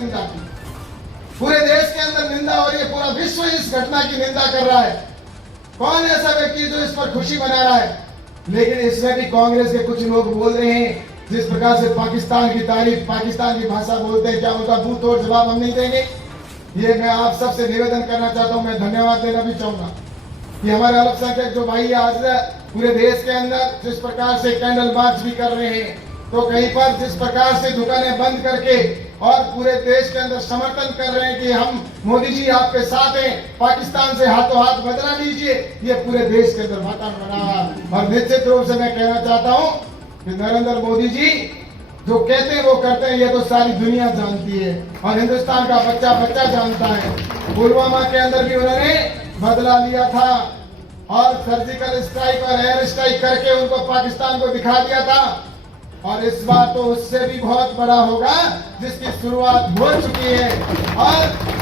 निंदा की। पूरे देश के अंदर निंदा हो रही है, पूरा विश्व इस घटना की निंदा कर रहा है। कौन ऐसा व्यक्ति जो इस पर खुशी मना रहा है? लेकिन इसमें भी कांग्रेस के कुछ लोग बोल रहे हैं, जिस प्रकार से पाकिस्तान की तारीफ, पाकिस्तान की भाषा बोलते हैं, क्या उनका मुंह तोड़ जवाब हम नहीं देंगे? ये मैं आप सबसे निवेदन करना चाहता हूं। मैं धन्यवाद देना भी चाहूंगा कि हमारे अल्पसंख्यक जो भाई आज पूरे देश के अंदर जिस प्रकार से कैंडल मार्च भी कर रहे हैं, तो कहीं पर जिस प्रकार से दुकानें बंद करके और पूरे देश के अंदर समर्थन कर रहे हैं कि हम मोदी जी आपके साथ हैं, पाकिस्तान से हाथों हाथ बदला लीजिए, ये पूरे देश के अंदर वातावरण बना। और निश्चित रूप से मैं कहना चाहता हूं कि नरेंद्र मोदी जी जो कहते हैं वो करते हैं, ये तो सारी दुनिया जानती है और हिंदुस्तान का बच्चा बच्चा जानता है। पुलवामा के अंदर भी उन्होंने बदला लिया था और सर्जिकल स्ट्राइक और एयर स्ट्राइक करके उनको पाकिस्तान को दिखा दिया था। और इस बार तो उससे भी बहुत बड़ा होगा, जिसकी शुरुआत हो चुकी है और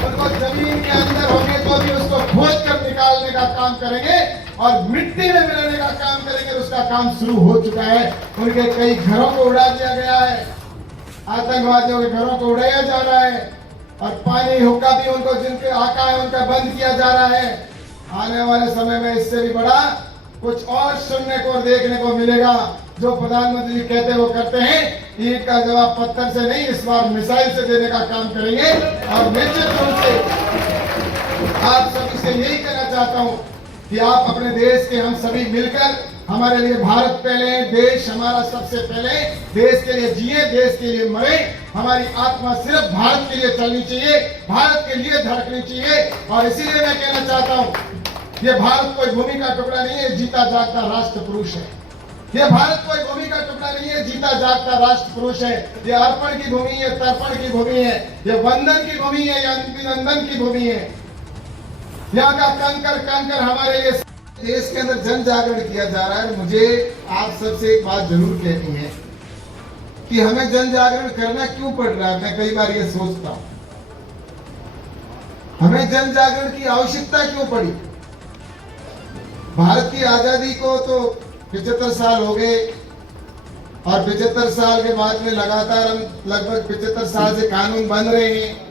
उनको जमीन के अंदर होंगे तो भी उसको खोज कर निकालने का काम करेंगे और मिट्टी में मिलाने का काम करेंगे। उसका काम शुरू हो चुका है। उनके कई घरों को उड़ा दिया गया है, आतंकवादियों के घरों को उड़ाया जा रहा है और पानी हुक्का भी उनको जिनके आका है उनका बंद किया जा रहा है। आने वाले समय में इससे भी बड़ा कुछ और सुनने को और देखने को मिलेगा। जो प्रधानमंत्री जी कहते हैं वो करते हैं। ईंट का जवाब पत्थर से नहीं, इस बार मिसाइल से देने का काम करेंगे। और निश्चित रूप से आप सभी से यही कहना चाहता हूं कि आप अपने देश के हम सभी मिलकर हमारे लिए भारत पहले, देश हमारा सबसे पहले, देश के लिए जिए, देश के लिए मरे। हमारी आत्मा सिर्फ भारत के लिए चलनी चाहिए, भारत के लिए धड़कनी चाहिए। और इसीलिए मैं कहना चाहता हूं ये भारत कोई भूमि का टुकड़ा नहीं है, जीता जागता राष्ट्र पुरुष है। ये भारत कोई भूमि का टुकड़ा नहीं है, जीता जागता राष्ट्र पुरुष है। ये अर्पण की भूमि है, तर्पण की भूमि है, ये वंदन की भूमि है, ये अभिनंदन की भूमि है। यहाँ का कंकर कंकर हमारे लिए। देश के अंदर जन जागरण किया जा रहा है। मुझे आप सबसे एक बात जरूर कहनी है कि हमें जन जागरण करना क्यों पड़ रहा है। मैं कई बार ये सोचता हूं, हमें जन जागरण की आवश्यकता क्यों पड़ी। भारत की आजादी को तो 75 साल हो गए और 75 साल के बाद में लगातार हम लगभग 75 साल से कानून बन रहे हैं।